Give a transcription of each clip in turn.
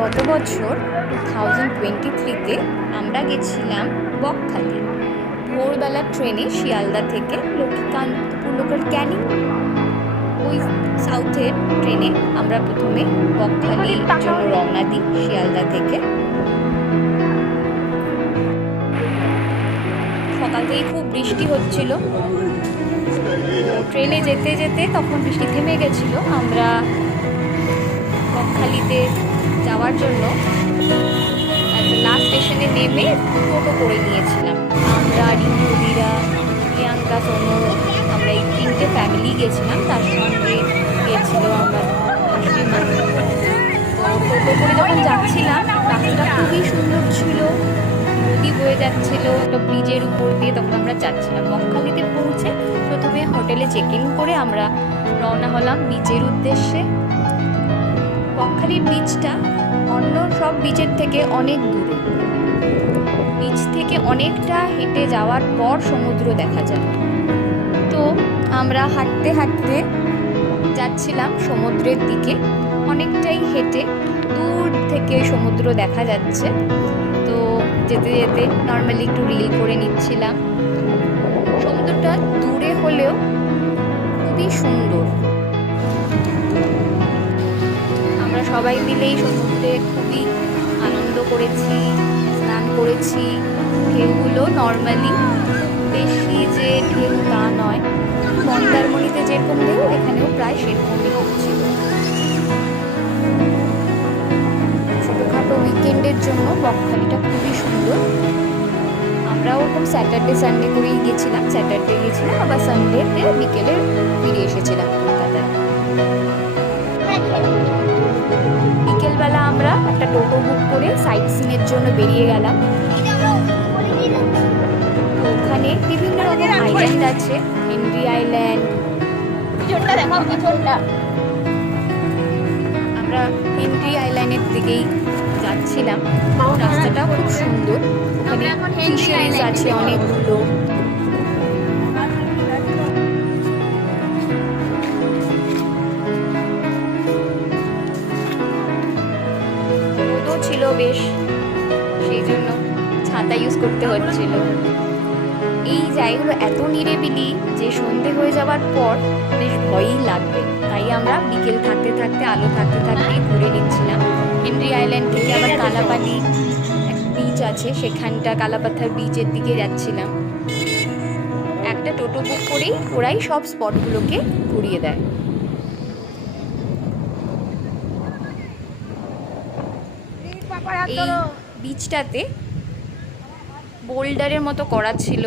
গত বছর 2023-তে আমরা গেছিলাম বকখালি। ভোরবেলা ট্রেনে শিয়ালদা থেকে লক্ষ্মীকান্তপুর লোকাল ক্যানিং ওই সাউথের ট্রেনে আমরা প্রথমে বকখালির জন্য রওনা দিই শিয়ালদা থেকে। সকাল থেকেই খুব বৃষ্টি হচ্ছিল, ট্রেনে যেতে যেতে তখন বৃষ্টি থেমে গেছিল। আমরা বকখালিতে যাওয়ার জন্য লাস্ট স্টেশনে নেমে টোটো করে নিয়েছিলাম। আমরা রিঙ্কুদিরা, প্রিয়াঙ্কা, সোনু, আমরা এই 3টে ফ্যামিলি গেছিলাম। তার সঙ্গে গিয়েছিল আমার শাশুড়ি মা। তো টোটো করে যখন যাচ্ছিলাম রাস্তাটা খুবই সুন্দর ছিল, নদী বয়ে যাচ্ছিল একটা ব্রিজের উপর দিয়ে। তখন আমরা যাচ্ছিলাম বকখালিতে। পৌঁছে প্রথমে হোটেলে চেক ইন করে আমরা রওনা হলাম বিচের উদ্দেশ্যে। বকখালির বিচটা অন্য সব বিচের থেকে অনেক দূরে। বিচ থেকে অনেকটা হেঁটে যাওয়ার পর সমুদ্র দেখা যায়। তো আমরা হাঁটতে হাঁটতে যাচ্ছিলাম সমুদ্রের দিকে। অনেকটাই হেঁটে দূর থেকে সমুদ্র দেখা যাচ্ছে। তো যেতে যেতে নর্মালি একটু রিল করে নিচ্ছিলাম। সমুদ্রটা দূরে হলেও খুবই সুন্দর। আমরা সবাই মিলেই সমুদ্রে খুবই আনন্দ করেছি, স্নান করেছি। ঢেউগুলো নর্মালি বেশি যে ঢেউ তা নয়, মন্দারমণিতে যেরকম ঢেউ এখানেও প্রায় সেরকমই হচ্ছিল। ছোটোখাটো উইকেন্ডের জন্য বকখালিটা খুবই সুন্দর। আমরাও ওরকম স্যাটারডে সানডে করেই গেছিলাম। স্যাটারডে গেছিলাম, আবার সানডেতে বিকেলে ফিরে এসেছিলাম কলকাতায়। বিকেলবেলা আমরা একটা টোটো বুক করে সাইট সিনের জন্য বেরিয়ে গেলাম। ওখানে বিভিন্ন রকম আইল্যান্ড আছে, হেনরি আইল্যান্ড। আমরা হেনরি আইল্যান্ডের দিকেই যাচ্ছিলাম। রাস্তাটা খুব সুন্দর, ওখানে ফিশারিজ আছে অনেকগুলো। রোদও ছিল বেশ, সেই জন্য ছাতা ইউজ করতে হচ্ছিল। এই জায়গাগুলো এত নিরিবিলি যে সন্ধে হয়ে যাওয়ার পর বেশ ভয়ই লাগবে। তাই আমরা বিকেল থাকতে থাকতে, আলো থাকতে থাকতে ঘুরে নিচ্ছিলাম। হেনরি আইল্যান্ড থেকে আবার কালাপানি একটা বিচ আছে, সেখানটা কালাপাথার বিচের দিকে যাচ্ছিলাম। একটা টোটো বুক করেই ওরাই সব স্পটগুলোকে ঘুরিয়ে দেয়। এই বিচটাতে বোল্ডারের মতো করা ছিল।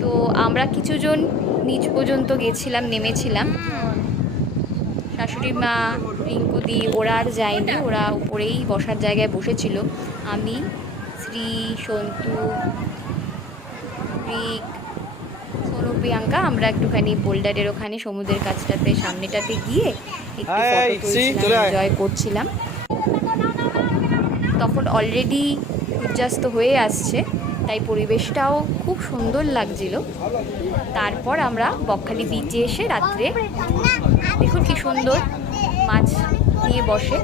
তো আমরা কিছুজন নিচ পর্যন্ত গেছিলাম, নেমেছিলাম। শাশুড়ি মা, রিঙ্কুদি ওরা আর যায়নি, ওরা উপরেই বসার জায়গায় বসেছিল। আমি, শ্রী, সন্তু, রিক, সোনু, প্রিয়াঙ্কা আমরা একটুখানি বোল্ডারের ওখানে সমুদ্রের কাছটাতে সামনেটাতে গিয়ে একটু ফটো তুলছিলাম, এনজয় করছিলাম। তখন অলরেডি সূর্যাস্ত হয়ে আসছে, তাই পরিবেশটাও খুব সুন্দর লাগছিল। তারপর আমরা বকখালি বিচে এসে রাত্রে দেখুন কি সুন্দর মাছ নিয়ে বসে।